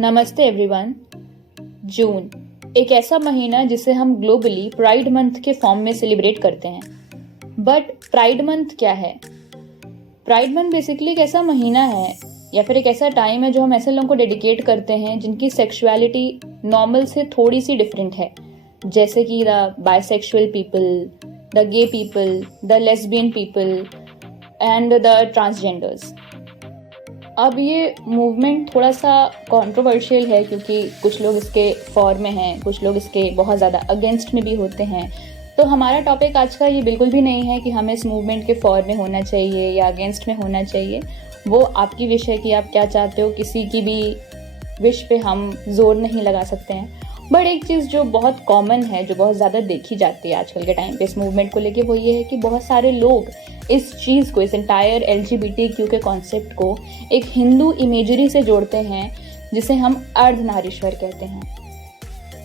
नमस्ते एवरीवन। जून एक ऐसा महीना जिसे हम ग्लोबली प्राइड मंथ के फॉर्म में सेलिब्रेट करते हैं। बट प्राइड मंथ क्या है? प्राइड मंथ बेसिकली एक ऐसा महीना है या फिर एक ऐसा टाइम है जो हम ऐसे लोगों को डेडिकेट करते हैं जिनकी सेक्सुअलिटी नॉर्मल से थोड़ी सी डिफरेंट है, जैसे कि the bisexual people, the gay people, the lesbian people and the transgenders. अब ये मूवमेंट थोड़ा सा कंट्रोवर्शियल है क्योंकि कुछ लोग इसके फॉर में हैं, कुछ लोग इसके बहुत ज़्यादा अगेंस्ट में भी होते हैं। तो हमारा टॉपिक आज का ये बिल्कुल भी नहीं है कि हमें इस मूवमेंट के फॉर में होना चाहिए या अगेंस्ट में होना चाहिए। वो आपकी विश है कि आप क्या चाहते हो, किसी की भी विश पे हम जोर नहीं लगा सकते हैं। बट एक चीज़ जो बहुत कॉमन है, जो बहुत ज़्यादा देखी जाती है आजकल के टाइम पे इस मूवमेंट को लेके, वो ये है कि बहुत सारे लोग इस चीज़ को, इस एंटायर LGBTQ के कॉन्सेप्ट को एक हिंदू इमेजरी से जोड़ते हैं जिसे हम अर्धनारीश्वर कहते हैं।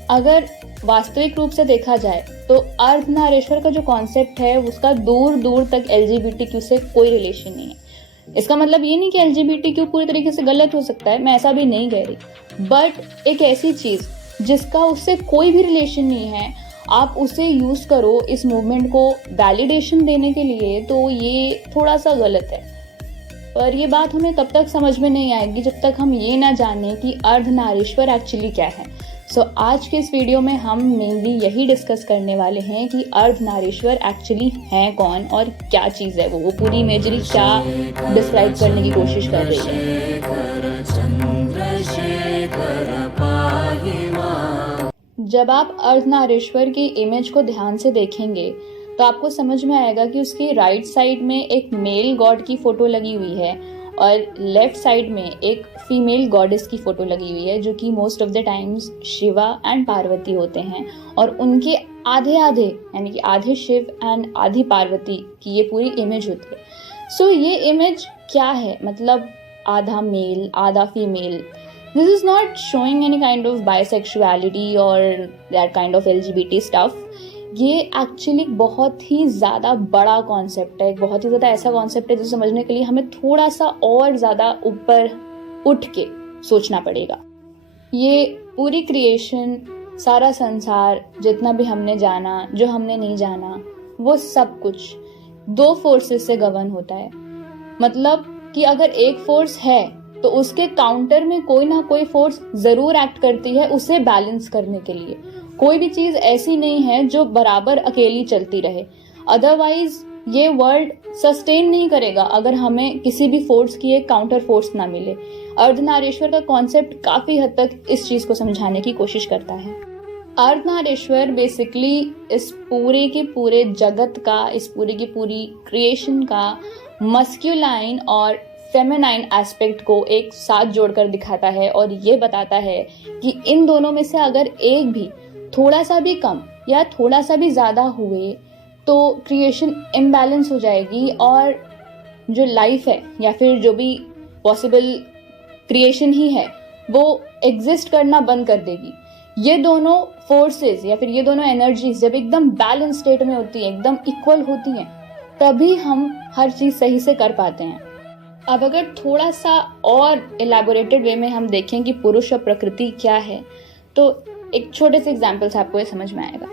अगर वास्तविक रूप से देखा जाए तो अर्धनारीश्वर का जो कॉन्सेप्ट है उसका दूर दूर तक LGBTQ से कोई रिलेशन नहीं है। इसका मतलब ये नहीं कि LGBTQ पूरी तरीके से गलत हो सकता है, मैं ऐसा भी नहीं कह रही, बट एक ऐसी चीज़ जिसका उससे कोई भी रिलेशन नहीं है, आप उसे यूज़ करो इस मूवमेंट को वैलिडेशन देने के लिए, तो ये थोड़ा सा गलत है। पर ये बात हमें तब तक समझ में नहीं आएगी जब तक हम ये ना जाने कि अर्धनारीश्वर एक्चुअली क्या है। सो आज के इस वीडियो में हम मेनली यही डिस्कस करने वाले हैं कि अर्धनारीश्वर एक्चुअली है कौन और क्या चीज़ है वो पूरी इमेजरी क्या डिस्क्राइब करने की कोशिश कर रही है। जब आप अर्धनारीश्वर की इमेज को ध्यान से देखेंगे तो आपको समझ में आएगा कि उसकी राइट साइड में एक मेल गॉड की फोटो लगी हुई है और लेफ्ट साइड में एक फीमेल गॉडेस की फोटो लगी हुई है, जो कि most of the times Shiva and Parvati होते हैं। और उनके आधे आधे यानी कि आधे शिव एंड आधी पार्वती की ये पूरी इमेज होती है। सो ये इमेज क्या है? मतलब आधा मेल आधा female. This is not showing any kind of bisexuality or that kind of LGBT stuff. ये एक्चुअली बहुत ही ज़्यादा बड़ा कॉन्सेप्ट है, बहुत ही ज़्यादा ऐसा कॉन्सेप्ट है जिसे समझने के लिए हमें थोड़ा सा और ज़्यादा ऊपर उठ के सोचना पड़ेगा। ये पूरी क्रिएशन, सारा संसार, जितना भी हमने जाना, जो हमने नहीं जाना, वो सब कुछ दो फोर्सेस से गवर्न होता है। मतलब कि अगर एक फोर्स है तो उसके काउंटर में कोई ना कोई फोर्स जरूर एक्ट करती है उसे बैलेंस करने के लिए। कोई भी चीज ऐसी नहीं है जो बराबर अकेली चलती रहे, अदरवाइज ये वर्ल्ड सस्टेन नहीं करेगा अगर हमें किसी भी फोर्स की एक काउंटर फोर्स ना मिले। अर्धनारीश्वर का कॉन्सेप्ट काफी हद तक इस चीज को समझाने की कोशिश करता है। अर्धनारीश्वर बेसिकली इस पूरे के पूरे जगत का, इस पूरे की पूरी क्रिएशन का मस्क्यूलाइन और फेमिनाइन एस्पेक्ट को एक साथ जोड़कर दिखाता है और ये बताता है कि इन दोनों में से अगर एक भी थोड़ा सा भी कम या थोड़ा सा भी ज़्यादा हुए तो क्रिएशन इम्बैलेंस हो जाएगी और जो लाइफ है या फिर जो भी पॉसिबल क्रिएशन ही है वो एग्जिस्ट करना बंद कर देगी। ये दोनों फोर्सेस या फिर ये दोनों एनर्जीज जब एकदम बैलेंस स्टेट में होती है, एकदम इक्वल होती हैं, तभी हम हर चीज़ सही से कर पाते हैं। अब अगर थोड़ा सा और एलैबोरेटेड वे में हम देखें कि पुरुष और प्रकृति क्या है, तो एक छोटे से एग्जाम्पल से आपको ये समझ में आएगा।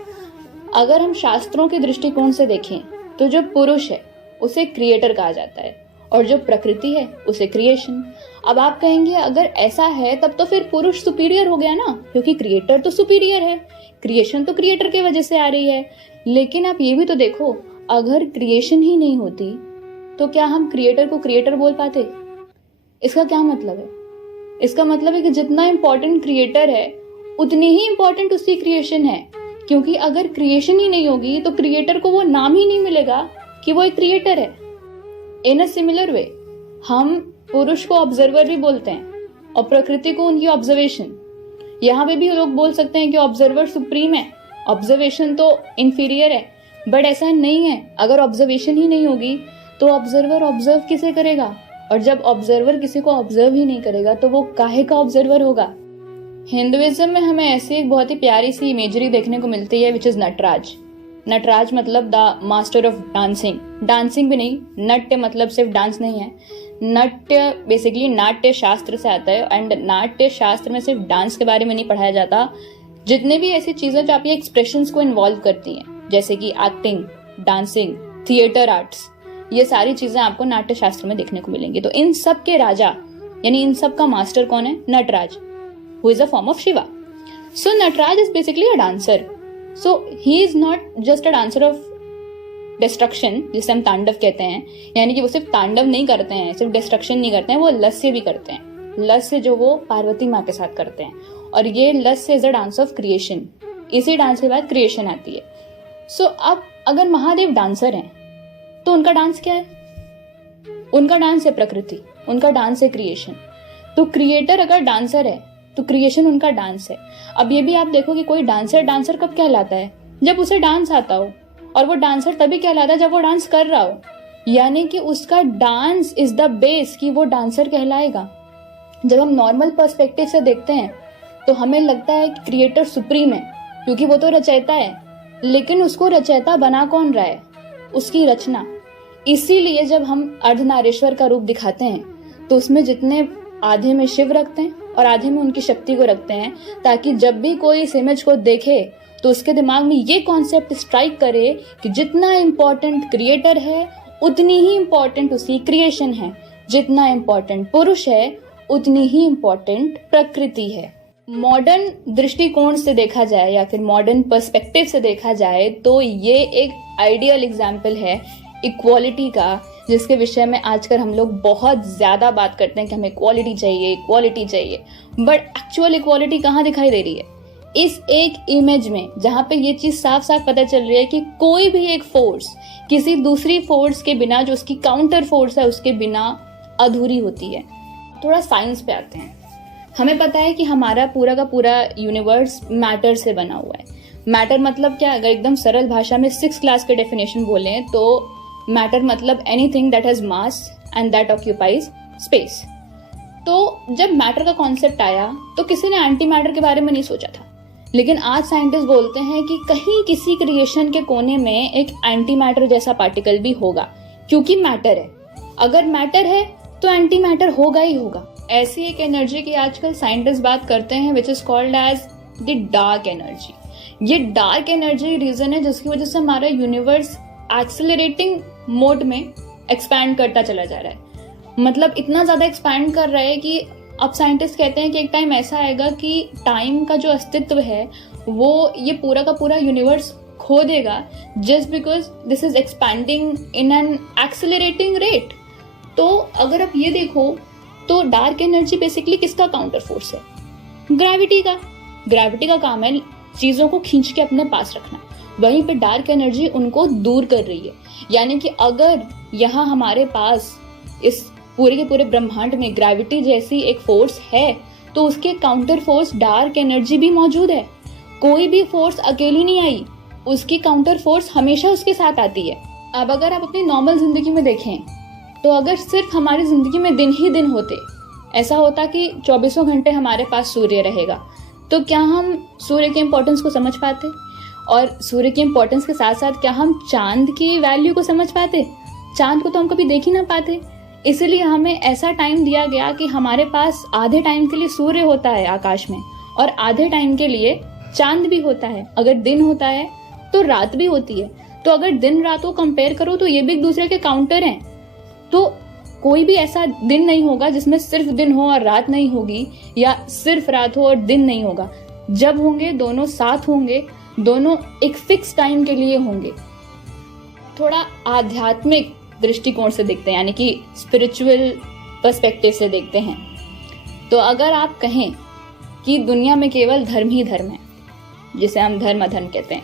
अगर हम शास्त्रों के दृष्टिकोण से देखें तो जो पुरुष है उसे क्रिएटर कहा जाता है और जो प्रकृति है उसे क्रिएशन। अब आप कहेंगे अगर ऐसा है तब तो फिर पुरुष सुपीरियर हो गया ना, क्योंकि क्रिएटर तो सुपीरियर है, क्रिएशन तो क्रिएटर की वजह से आ रही है। लेकिन आप ये भी तो देखो, अगर क्रिएशन ही नहीं होती तो क्या हम क्रिएटर को क्रिएटर बोल पाते? इसका क्या मतलब है? इसका मतलब है कि जितना इंपॉर्टेंट क्रिएटर है उतनी ही इंपॉर्टेंट उसकी क्रिएशन है, क्योंकि अगर क्रिएशन ही नहीं होगी तो क्रिएटर को वो नाम ही नहीं मिलेगा कि वो एक क्रिएटर है। इन अ सिमिलर वे हम पुरुष को ऑब्जर्वर भी बोलते हैं और प्रकृति को उनकी ऑब्जर्वेशन। यहाँ पे भी लोग बोल सकते हैं कि ऑब्जर्वर सुप्रीम है, ऑब्जर्वेशन तो इंफीरियर है, बट ऐसा नहीं है। अगर ऑब्जर्वेशन ही नहीं होगी तो ऑब्जर्वर ऑब्जर्व किसे करेगा? और जब ऑब्जर्वर किसी को ऑब्जर्व ही नहीं करेगा तो वो काहे का ऑब्जर्वर होगा? हिंदुइज्म में हमें ऐसी एक बहुत ही प्यारी सी इमेजरी देखने को मिलती है विच इज नटराज। नटराज मतलब the master of dancing. Dancing भी नहीं, नट्य मतलब सिर्फ डांस नहीं है, नाट्य बेसिकली नाट्य शास्त्र से आता है, एंड नाट्य शास्त्र में सिर्फ डांस के बारे में नहीं पढ़ाया जाता, जितने भी ऐसी चीजें जो आपके एक्सप्रेशंस को इन्वॉल्व करती हैं, जैसे कि एक्टिंग, डांसिंग, थिएटर आर्ट्स, ये सारी चीजें आपको नाट्य शास्त्र में देखने को मिलेंगी। तो इन सब के राजा यानी इन सब का मास्टर कौन है? Nataraj, who is a form of Shiva. So Nataraj is basically a dancer. So he is not just a dancer of destruction, जिसे हम तांडव कहते हैं, यानी कि वो सिर्फ तांडव नहीं करते हैं, सिर्फ डिस्ट्रक्शन नहीं करते हैं, वो लस्य भी करते हैं। लस्य जो वो पार्वती माँ के साथ करते हैं, और ये lasya is a dance of creation. इसी डांस के बाद क्रिएशन आती है। सो अब अगर महादेव डांसर हैं तो उनका डांस क्या है? उनका डांस है प्रकृति, उनका डांस है क्रिएशन। तो क्रिएटर अगर डांसर है तो क्रिएशन उनका डांस है। अब ये भी आप देखो कि कोई डांसर कब कहलाता है? जब उसे डांस आता हो, और वो डांसर तभी कहलाता है जब वो डांस कर रहा हो, यानी कि उसका डांस इज द बेस कि वो डांसर कहलाएगा। जब हम नॉर्मल पर्सपेक्टिव से देखते हैं तो हमें लगता है कि क्रिएटर सुप्रीम है, क्योंकि वो तो रचयिता है, लेकिन उसको रचयिता बना कौन रहा है? उसकी रचना। इसीलिए जब हम अर्धनारीश्वर का रूप दिखाते हैं तो उसमें जितने आधे में शिव रखते हैं और आधे में उनकी शक्ति को रखते हैं, ताकि जब भी कोई इस इमेज को देखे तो उसके दिमाग में ये कॉन्सेप्ट स्ट्राइक करे कि जितना इम्पोर्टेंट क्रिएटर है उतनी ही इम्पोर्टेंट उसकी क्रिएशन है, जितना इम्पोर्टेंट पुरुष है उतनी ही इम्पोर्टेंट प्रकृति है। मॉडर्न दृष्टिकोण से देखा जाए या फिर मॉडर्न पर्सपेक्टिव से देखा जाए तो ये एक आइडियल एग्जाम्पल है इक्वालिटी का, जिसके विषय में आजकल हम लोग बहुत ज्यादा बात करते हैं कि हमें इक्वालिटी चाहिए, बट एक्चुअल इक्वालिटी कहाँ दिखाई दे रही है? इस एक इमेज में, जहाँ पे ये चीज साफ साफ पता चल रही है कि कोई भी एक फोर्स किसी दूसरी फोर्स के बिना, जो उसकी काउंटर फोर्स है, उसके बिना अधूरी होती है। थोड़ा साइंस पे आते हैं। हमें पता है कि हमारा पूरा का पूरा यूनिवर्स मैटर से बना हुआ है। मैटर मतलब क्या? अगर एकदम सरल भाषा में 6th क्लास के डेफिनेशन बोलें तो मैटर मतलब anything that has mass and that occupies space. तो जब मैटर का कॉन्सेप्ट आया तो किसी ने एंटी मैटर के बारे में नहीं सोचा था, लेकिन आज साइंटिस्ट बोलते हैं कि कहीं किसी क्रिएशन के कोने में एक एंटी मैटर जैसा पार्टिकल भी होगा, क्योंकि मैटर है। अगर मैटर है तो एंटी मैटर होगा ही होगा। ऐसी एक एनर्जी की आजकल साइंटिस्ट बात करते हैं which is called as the dark energy. ये डार्क एनर्जी रीजन है जिसकी वजह से हमारा यूनिवर्स एक्सेलरेटिंग मोड में एक्सपैंड करता चला जा रहा है। मतलब इतना ज्यादा एक्सपैंड कर रहा है कि अब साइंटिस्ट कहते हैं कि एक टाइम ऐसा आएगा कि टाइम का जो अस्तित्व है वो ये पूरा का पूरा यूनिवर्स खो देगा, just because this is expanding in an accelerating rate. तो अगर आप ये देखो तो डार्क एनर्जी बेसिकली किसका काउंटर फोर्स है? ग्रेविटी का। ग्रेविटी का काम है चीजों को खींच के अपने पास रखना, वहीं पे डार्क एनर्जी उनको दूर कर रही है। यानी कि अगर यहाँ हमारे पास इस पूरे के पूरे ब्रह्मांड में ग्रेविटी जैसी एक फोर्स है तो उसके काउंटर फोर्स डार्क एनर्जी भी मौजूद है। कोई भी फोर्स अकेली नहीं आई, उसकी काउंटर फोर्स हमेशा उसके साथ आती है। अब अगर आप अपनी नॉर्मल जिंदगी में देखें तो अगर सिर्फ हमारी जिंदगी में दिन ही दिन होते, ऐसा होता कि 24 घंटे हमारे पास सूर्य रहेगा, तो क्या हम सूर्य के इम्पोर्टेंस को समझ पाते? और सूर्य के इम्पोर्टेंस के साथ साथ क्या हम चांद की वैल्यू को समझ पाते? चांद को तो हम कभी देख ही ना पाते। इसीलिए हमें ऐसा टाइम दिया गया कि हमारे पास आधे टाइम के लिए सूर्य होता है आकाश में और आधे टाइम के लिए चांद भी होता है। अगर दिन होता है तो रात भी होती है। तो अगर दिन रात को कंपेयर करो तो ये भी एक दूसरे के काउंटर हैं। तो कोई भी ऐसा दिन नहीं होगा जिसमें सिर्फ दिन हो और रात नहीं होगी, या सिर्फ रात हो और दिन नहीं होगा। जब होंगे दोनों साथ होंगे, दोनों एक फिक्स टाइम के लिए होंगे। थोड़ा आध्यात्मिक दृष्टिकोण से देखते हैं, यानी कि स्पिरिचुअल पर्सपेक्टिव से देखते हैं, तो अगर आप कहें कि दुनिया में केवल धर्म ही धर्म है, जिसे हम धर्म अधर्म कहते हैं,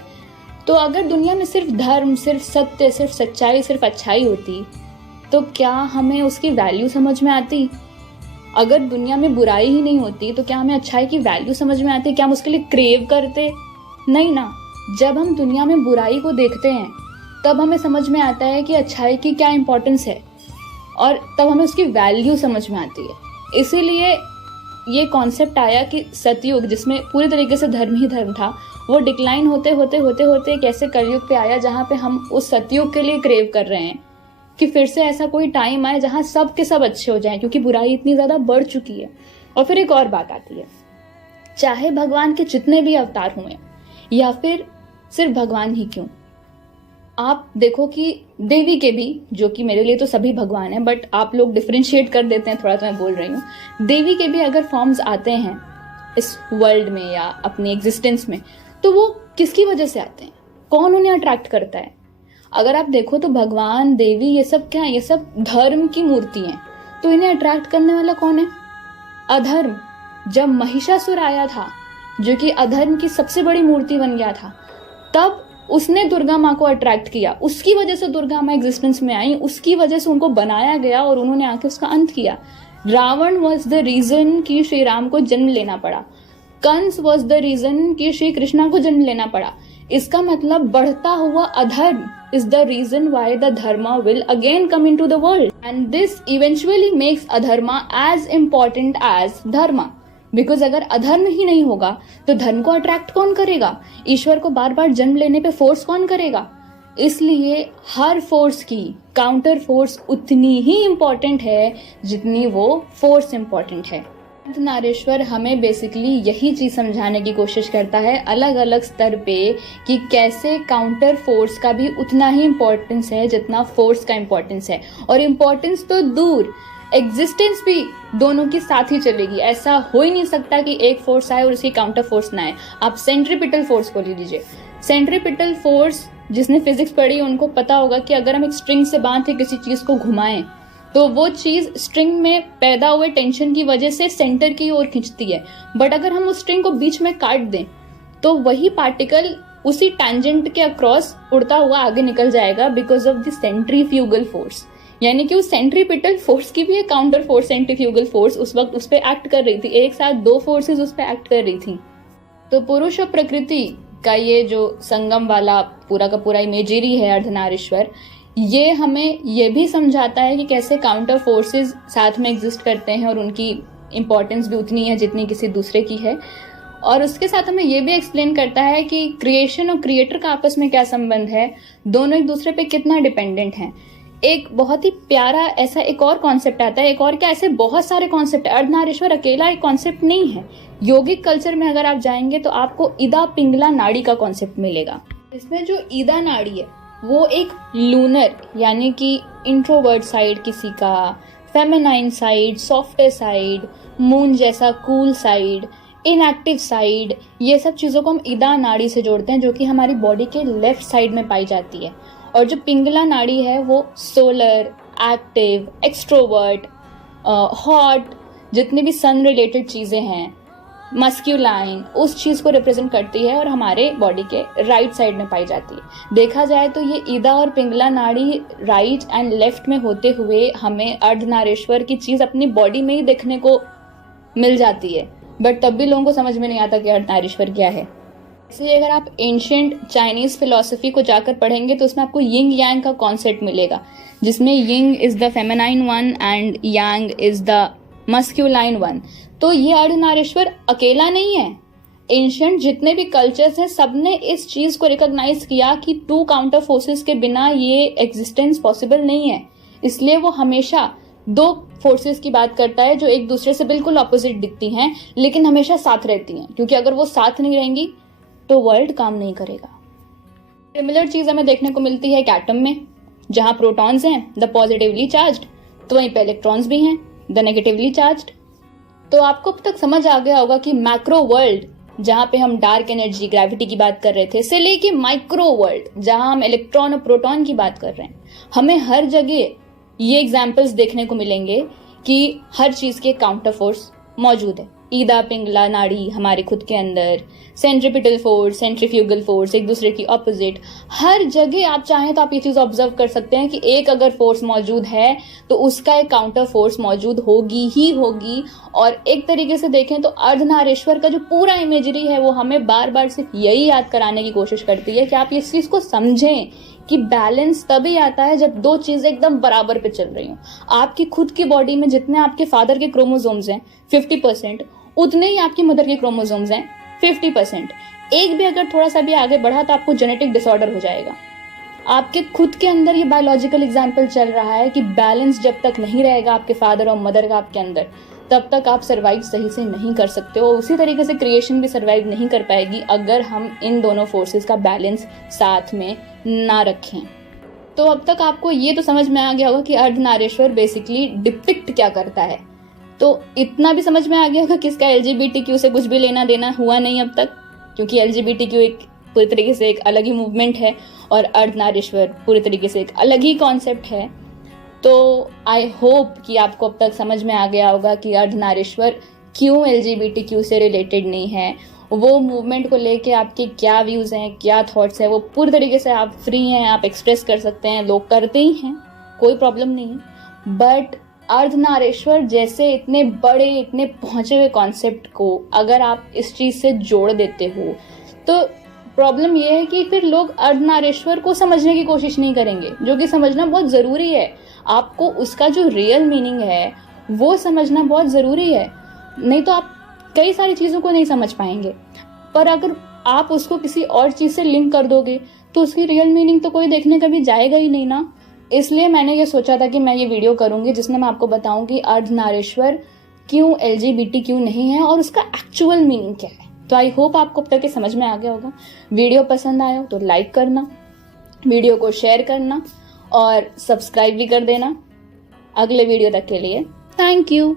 तो अगर दुनिया में सिर्फ धर्म, सिर्फ सत्य, सिर्फ सच्चाई, सिर्फ अच्छाई होती तो क्या हमें उसकी वैल्यू समझ में आती? अगर दुनिया में बुराई ही नहीं होती तो क्या हमें अच्छाई की वैल्यू समझ में आती? क्या हम उसके लिए क्रेव करते? नहीं ना। जब हम दुनिया में बुराई को देखते हैं तब हमें समझ में आता है कि अच्छाई की क्या इंपॉर्टेंस है, और तब हमें उसकी वैल्यू समझ में आती है। इसीलिए ये कॉन्सेप्ट आया कि सतयुग, जिसमें पूरी तरीके से धर्म ही धर्म था, वो डिक्लाइन होते होते होते होते कैसे कलयुग पे आया जहाँ पे हम उस सतयुग के लिए क्रेव कर रहे हैं। कि फिर से ऐसा कोई टाइम आए जहां सब के सब अच्छे हो जाएं, क्योंकि बुराई इतनी ज्यादा बढ़ चुकी है। और फिर एक और बात आती है, चाहे भगवान के जितने भी अवतार हुए या फिर सिर्फ भगवान ही क्यों, आप देखो कि देवी के भी, जो कि मेरे लिए तो सभी भगवान हैं, बट आप लोग डिफरेंशिएट कर देते हैं थोड़ा, तो मैं बोल रही हूँ, देवी के भी अगर फॉर्म्स आते हैं इस वर्ल्ड में या अपनी एग्जिस्टेंस में, तो वो किसकी वजह से आते हैं, कौन उन्हें अट्रैक्ट करता है? अगर आप देखो तो भगवान, देवी, ये सब क्या है? ये सब धर्म की मूर्ति हैं। तो इन्हें अट्रैक्ट करने वाला कौन है? अधर्म। जब महिषासुर आया था, जो कि अधर्म की सबसे बड़ी मूर्ति बन गया था, तब उसने दुर्गा माँ को अट्रैक्ट किया, उसकी वजह से दुर्गा माँ एग्जिस्टेंस में आई, उसकी वजह से उनको बनाया गया और उन्होंने आके उसका अंत किया। रावण वॉज द रीजन कि श्री राम को जन्म लेना पड़ा, कंस वॉज द रीजन कि श्री कृष्णा को जन्म लेना पड़ा। इसका मतलब बढ़ता हुआ अधर्म is the reason why the dharma will again come into the world, and this eventually makes adharma as important as dharma, because अगर अधर्म ही नहीं होगा तो धर्म को अट्रैक्ट कौन करेगा? ईश्वर को बार बार जन्म लेने पे फोर्स कौन करेगा? इसलिए हर फोर्स की काउंटर फोर्स उतनी ही इम्पोर्टेंट है जितनी वो फोर्स इम्पोर्टेंट है। नारेश्वर हमें बेसिकली यही चीज समझाने की कोशिश करता है अलग अलग स्तर पे, कि कैसे काउंटर फोर्स का भी उतना ही इम्पोर्टेंस है जितना फोर्स का इम्पोर्टेंस है। और इम्पोर्टेंस तो दूर, एग्जिस्टेंस भी दोनों की साथ ही चलेगी। ऐसा हो ही नहीं सकता कि एक फोर्स आए और उसकी काउंटर फोर्स ना आए। आप सेंट्रीपिटल फोर्स को ले लीजिए। सेंट्रीपिटल फोर्स, जिसने फिजिक्स पढ़ी उनको पता होगा कि अगर हम एक स्ट्रिंग से बांध के किसी चीज को घुमाएं तो वो चीज स्ट्रिंग में पैदा हुए टेंशन की वजह से सेंटर की ओर खींचती है। बट अगर हम उस स्ट्रिंग को बीच में काट दें तो वही पार्टिकल उसी टैंजेंट के अक्रॉस उड़ता हुआ आगे निकल जाएगा, because of the centrifugal force. यानी कि उस सेंट्रीपिटल फोर्स की भी एक काउंटर फोर्स, सेंट्रीफ्यूगल फोर्स, उस वक्त उस पर एक्ट कर रही थी। एक साथ दो फोर्सेस उस पर एक्ट कर रही थी। तो पुरुष और प्रकृति का ये जो संगम वाला पूरा का पूरा इमेजरी है अर्धनारीश्वर, ये हमें ये भी समझाता है कि कैसे काउंटर फोर्सेस साथ में एग्जिस्ट करते हैं और उनकी इम्पोर्टेंस भी उतनी है जितनी किसी दूसरे की है। और उसके साथ हमें ये भी एक्सप्लेन करता है कि क्रिएशन और क्रिएटर का आपस में क्या संबंध है, दोनों एक दूसरे पे कितना डिपेंडेंट हैं। एक बहुत ही प्यारा ऐसा एक और कॉन्सेप्ट आता है, एक और क्या, ऐसे बहुत सारे कॉन्सेप्ट है। अर्धनारीश्वर अकेला एक कॉन्सेप्ट नहीं है। योगिक कल्चर में अगर आप जाएंगे तो आपको इदा पिंगला नाड़ी का कॉन्सेप्ट मिलेगा। इसमें जो ईदा नाड़ी है वो एक लूनर यानी कि इंट्रोवर्ट साइड किसी का, feminine side, softer side, moon जैसा कूल साइड, इनएक्टिव साइड, ये सब चीज़ों को हम ईदा नाड़ी से जोड़ते हैं, जो कि हमारी बॉडी के लेफ्ट साइड में पाई जाती है। और जो पिंगला नाड़ी है वो सोलर, एक्टिव, एक्सट्रोवर्ट, हॉट, जितनी भी सन रिलेटेड चीज़ें हैं, मस्क्यूलाइन, उस चीज को रिप्रेजेंट करती है और हमारे बॉडी के राइट साइड में पाई जाती है। देखा जाए तो ये ईदा और पिंगला नाड़ी राइट एंड लेफ्ट में होते हुए हमें अर्धनारीश्वर की चीज अपनी बॉडी में ही देखने को मिल जाती है, बट तब भी लोगों को समझ में नहीं आता कि अर्धनारीश्वर क्या है। इसलिए अगर आप एंशिएंट चाइनीज फिलोसफी को जाकर पढ़ेंगे तो उसमें आपको यिंग यांग का कॉन्सेप्ट मिलेगा, जिसमें Ying is the feminine one and yang is the masculine one. तो ये अर्धनारीश्वर अकेला नहीं है। एंशिएंट जितने भी कल्चर्स हैं सबने इस चीज को रिकॉग्नाइज किया कि टू काउंटर फोर्सेस के बिना ये एग्जिस्टेंस पॉसिबल नहीं है। इसलिए वो हमेशा दो फोर्सेस की बात करता है जो एक दूसरे से बिल्कुल ऑपोजिट दिखती हैं लेकिन हमेशा साथ रहती हैं, क्योंकि अगर वो साथ नहीं रहेंगी तो वर्ल्ड काम नहीं करेगा। सिमिलर चीज हमें देखने को मिलती है एक एटम में, जहां प्रोटॉन्स हैं द पॉजिटिवली चार्ज्ड, तो वहीं पे इलेक्ट्रॉन्स भी हैं द नेगेटिवली चार्ज्ड। तो आपको अब तक समझ आ गया होगा कि मैक्रो वर्ल्ड, जहां पे हम डार्क एनर्जी, ग्रेविटी की बात कर रहे थे, से लेके माइक्रो वर्ल्ड जहां हम इलेक्ट्रॉन और प्रोटॉन की बात कर रहे हैं, हमें हर जगह ये एग्जाम्पल्स देखने को मिलेंगे कि हर चीज के काउंटर फोर्स मौजूद है। ईदा पिंगला नाड़ी हमारे खुद के अंदर, सेंट्रीपिटल फोर्स, सेंट्रीफ्यूगल फोर्स, एक दूसरे की ऑपोजिट, हर जगह आप चाहें तो आप ये चीज ऑब्जर्व कर सकते हैं कि एक अगर फोर्स मौजूद है तो उसका एक काउंटर फोर्स मौजूद होगी ही होगी। और एक तरीके से देखें तो अर्धनारीश्वर का जो पूरा इमेजरी है वो हमें बार बार सिर्फ यही याद कराने की कोशिश करती है कि आप इस चीज को समझें कि बैलेंस तभी आता है जब दो चीजें एकदम बराबर पे चल रही हो। आपकी खुद की बॉडी में जितने आपके फादर के क्रोमोसोम्स हैं 50%, उतने ही आपकी मदर के क्रोमोसोम्स हैं 50%। एक भी अगर थोड़ा सा भी आगे बढ़ा तो आपको जेनेटिक डिसऑर्डर हो जाएगा। आपके खुद के अंदर ये बायोलॉजिकल एग्जाम्पल चल रहा है कि बैलेंस जब तक नहीं रहेगा आपके फादर और मदर का आपके अंदर, तब तक आप सर्वाइव सही से नहीं कर सकते हो। उसी तरीके से क्रिएशन भी सर्वाइव नहीं कर पाएगी अगर हम इन दोनों फोर्सेस का बैलेंस साथ में ना रखें। तो अब तक आपको ये तो समझ में आ गया होगा कि अर्धनारीश्वर बेसिकली डिपिक्ट क्या करता है। तो इतना भी समझ में आ गया होगा कि इसका LGBTQ से कुछ भी लेना देना हुआ नहीं अब तक, क्योंकि LGBTQ एक पूरी तरीके से एक अलग ही मूवमेंट है और अर्धनारीश्वर पूरी तरीके से एक अलग ही कॉन्सेप्ट है। तो आई होप कि आपको अब तक समझ में आ गया होगा कि अर्धनारीश्वर क्यों LGBTQ से रिलेटेड नहीं है, वो मूवमेंट को लेके आपके क्या व्यूज़ हैं, क्या थॉट्स हैं, वो पूरी तरीके से आप फ्री हैं, आप एक्सप्रेस कर सकते हैं, लोग करते ही हैं, कोई प्रॉब्लम नहीं है। बट अर्धनारीश्वर जैसे इतने बड़े, इतने पहुंचे हुए कॉन्सेप्ट को अगर आप इस चीज़ से जोड़ देते हो तो प्रॉब्लम ये है कि फिर लोग अर्धनारीश्वर को समझने की कोशिश नहीं करेंगे, जो कि समझना बहुत ज़रूरी है। आपको उसका जो रियल मीनिंग है वो समझना बहुत ज़रूरी है, नहीं तो आप कई सारी चीज़ों को नहीं समझ पाएंगे। पर अगर आप उसको किसी और चीज़ से लिंक कर दोगे तो उसकी रियल मीनिंग तो कोई देखने कभी जाएगा ही नहीं ना। इसलिए मैंने ये सोचा था कि मैं ये वीडियो करूँगी जिसमें मैं आपको बताऊँ कि अर्धनारीश्वर क्यों LGBTQ नहीं है और उसका एक्चुअल मीनिंग क्या है। तो आई होप आपको अब तक ये समझ में आ गया होगा। वीडियो पसंद आया हो तो लाइक करना, वीडियो को शेयर करना और सब्सक्राइब भी कर देना। अगले वीडियो तक के लिए थैंक यू।